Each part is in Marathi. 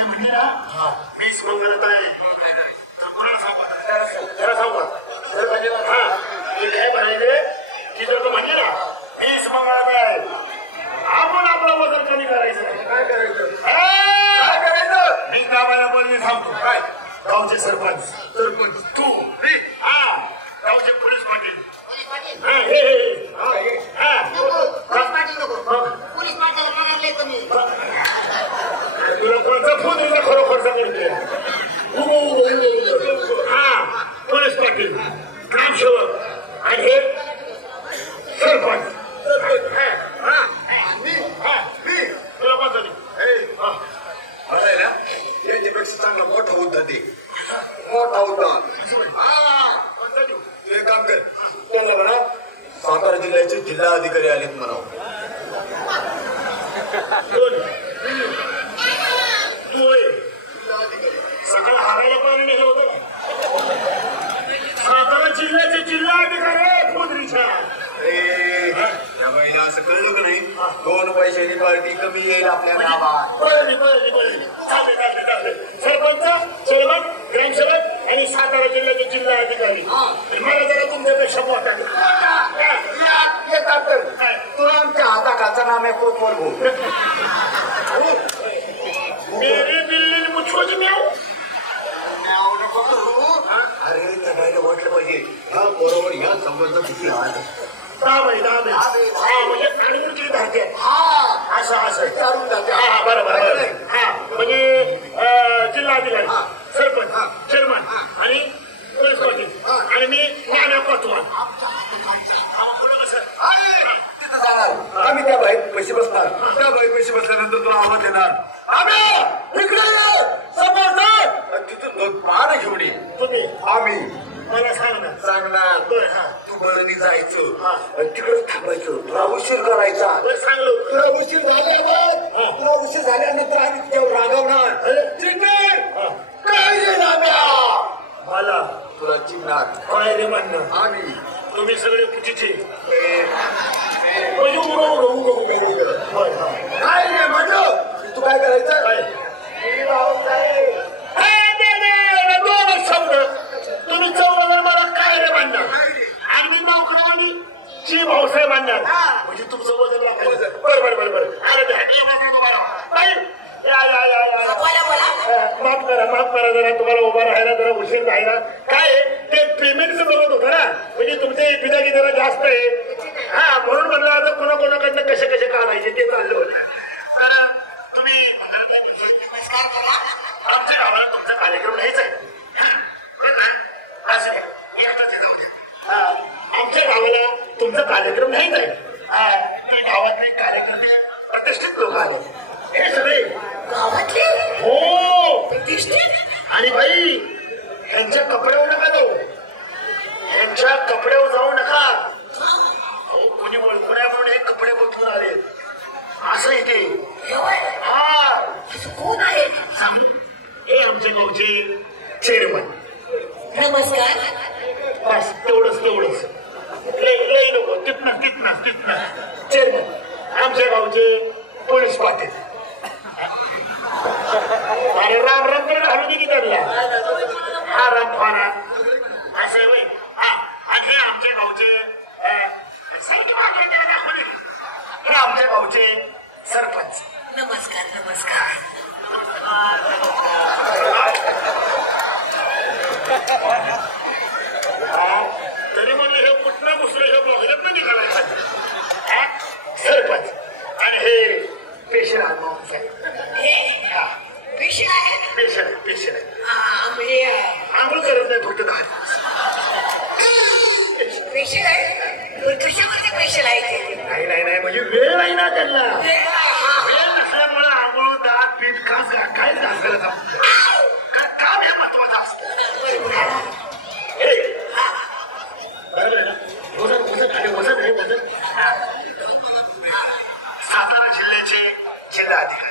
काय म्हणले ना वीस मंगलत आहे जरा सांगू हा तिथं तर म्हणजे ना वीस मंगळात आहे आपण आपलं वजन कमी करायचं काय करायचं मी कामाला बोलले सांगतो काय गावचे सरपंच तू हा गावचे पोलीस पाटील तुला खरोखर सांगितले हा पोलीस पाटील ग्रामसेवक आणि हे सरपंच तुला कोणतं याच्यापेक्षा चांगला मोठा होता ते मोठा होता तू एक काम कर त्यांना म्हणा सातारा जिल्ह्याचे जिल्हा अधिकारी आलेत म्हणा सगळं हारायला पण नेलं होतं सातारा जिल्ह्याचे जिल्हा अधिकारी खोदरीच्या या महिला असं कळलं का नाही 2 पैशांनी पार्टी कमी येईल आपल्या गावात सरपंच चेअरमन ग्रामसेवक आणि सातारा जिल्ह्याचे जिल्हा अधिकारी मला जरा तुमच्यापेक्षा मोठा तुला आमच्या हाताखालचं नाम आहे कोतवाल भाऊ मेरी बिल्ली मुझको म्याऊ अरे त्या गायला वाटलं पाहिजे हा बरोबर या संबंध किती हात म्हणजे काढून किती धारते असं हा बरोबर हा म्हणजे जिल्हा अधिकारी सरपंच चेअरमन आणि पोलीस पाटील आणि मी नाना कोतवाल आम्ही त्या बाईक पैसे बसणार त्या बाईक पैसे बसल्यानंतर तुला आवाज देणार तिथून पाहणं घेऊन ये तुम्ही आम्ही मला सांगणार सांगणार तू बळणी जायचं तिकडे थांबायचं तुला उशीर करायचा सांगलो तुला उशीर झाल्यावर तुला उशीर झाल्यानंतर आम्ही तुझ्यावर रागवणार ठीक आहे काय मला तुला चिडणार काय रे म्हणणं आम्ही तुम्ही सगळे पुटीचे काय रे म्हणलं तू काय करायचं शब्द तुम्ही चौघ मला काय रे म्हणणार आणि मी नोकरवाणी जी भाऊसाहेब म्हणणार म्हणजे तुमचं वजन राखायचं बरोबर अरे माफ करा जरा तुम्हाला उभा राहायला जरा उशीर जायला काय ते पेमेंटचं बघत होतं ना म्हणजे तुमचे बिदागी जरा जास्त आहे हा म्हणून म्हणलं आता कोणाकोणाकडनं कसे कसे काढायचे ते चाललं होतं तर तुम्ही आमच्या गावाला तुमचा कार्यक्रम घ्यायचा आहे आमच्या गावाला तुमचा कार्यक्रम घ्यायचा आहे गावातले कार्यकर्ते प्रतिष्ठित लोक आले हे सगळे गावातले हो प्रतिष्ठित आणि बाई यांच्या कपड्यावर नका जाऊ यांच्या कपड्यावर जाऊ नका कोणी ओळखू नये म्हणून हे कपडे बदलून आले असं इथे हा कोण आहे हे आमच्या गावचे चेअरमन नमस्कार बस तेवढंच लई नको तिथनच चेअरमन आमच्या गावचे पोलीस पाटील अरे राम राम तर घालू दे की त्यांना हा राम फाना असं आहे वय हा आणि हे आमच्या गावचे हे आमच्या गावचे सरपंच नमस्कार तरी म्हणलं हे कुठलं दुसरं हे बघत निघालायचं सरपंच आणि हे पेशंट आहे आंघोळ करत नाही फक्त 10 नाही म्हणजे वेळ नाही ना त्यांना वेळ नसल्यामुळे आंघोळ दात पीठ काय घास करत काम हे महत्वाचं असतं सातारा जिल्ह्याचे जिल्हाधिकारी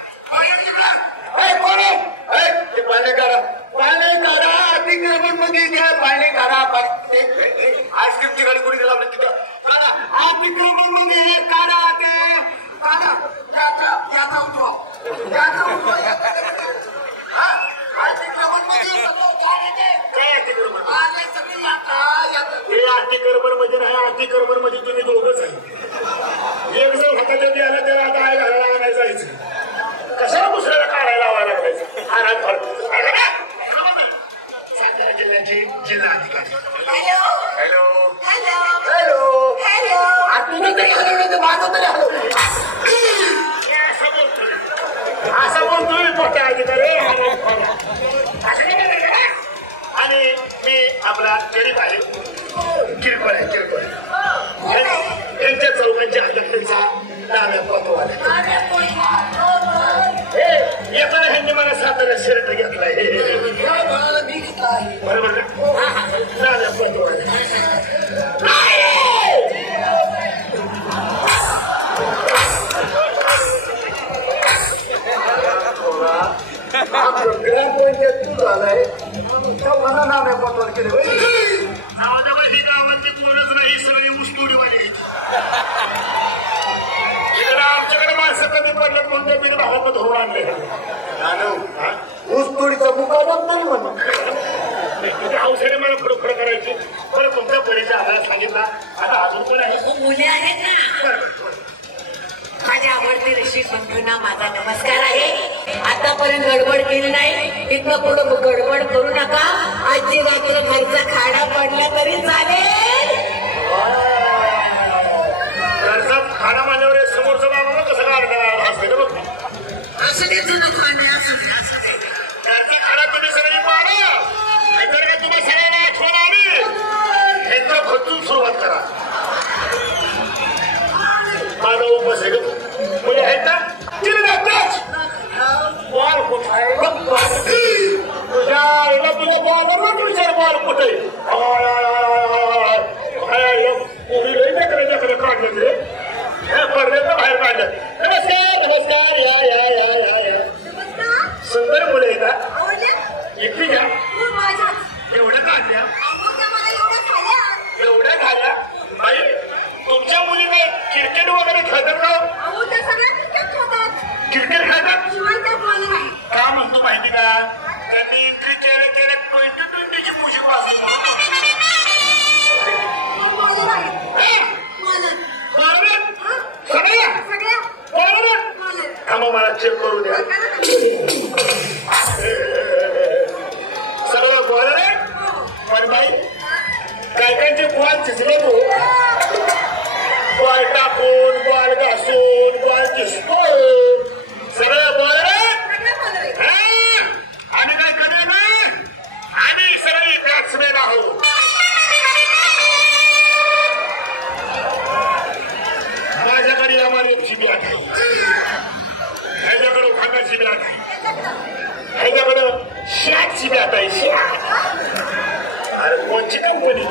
अतिक्रमण मध्ये पाणी काढा आईस्क्रीमची गाडी कोणी दिला तिथे अतिक्रमण मध्ये काढा ते जिल्हा अधिकारी. Hello hello hello hello hello तुझं तरी हॅलो माझं तरी हॅलो असं बोलतोय मोठा अधिकारी. आणि मी आपला गरीब आहे, किरकोळ आहे किरकोळ. त्यांच्या चौघांच्या हातातचा डाव्या पोतवाला. येताना ह्यांनी मला सातारा शर्ट घेतलाय बरोबर ना. डाव्या पोतवाला ग्रामपंचायत तू झालाय मला नाव पतवार केले ही गावातली कोणच नाही, सगळी ऊसतोडीवाली. इकडे आमच्याकडे माणसं कमी पडल्यात म्हणून बीड भावात धरून आणले. ऊस तोडीचा मुकाबला तरी म्हणून हौसेने मला खरोखर करायची. बरं तुमचा परिचय आम्हाला सांगितला, आता अजून पण आहे. मुले आहेत ना. माझ्या आवडते ऋषी बंधूंना माझा नमस्कार आहे. आतापर्यंत गडबड केली नाही, इथनं पुढे गडबड करू नका. आजची रात्र घरचा खाडा पडला तरी चालेल. घरचा खाना माझ्यावर समोरचा बाबा कसं काढणार असते ना बघ. असं देतो ना खाणे असं घरचा खाना तुम्ही सगळे मारा, नाहीतर का तुम्हाला सगळ्यांना आठवण आली. ह्यांचा खचून सुरुवात करा. माझा उपवास आहे ग. मुले आहेत ना तिने लागताच बॉल कुठं आहे तुझ्या आईला तुझ्या बॉलवर विचार बॉल कुठे पुरी लई लेकरे काढले ते पडद्याचं बाहेर काढलं. नमस्कार नमस्कार या या या या या सुंदर मुलं आहे का एकटी घ्या. एवढ्या काढल्या एवढ्या घाल्या बाई. तुमच्या मुली काय क्रिकेट वगैरे खेळतात का? क्रिकेट खेळतात का म्हणतो माहिती का? त्यांनी एंट्री केल्या 2020ची म्युझिक वाजली. थांबा मला चेक करू द्या. सगळं बॉल रे. पण बाई काय कायचे बॉल चिचले तू. बॉल टाकून बॉल घासून बॉल चिसतोय सगळं बॉल रे. आणि काय कधी ना आम्ही सगळे बॅट्समॅन आहोत. माझ्याकडे एमआरएफची बॅट आहे, ह्याच्याकडे खांदाची बॅट आहे, ह्याच्याकडं शॅटची बॅट आहे. शॅट अरे कोणची कंपनी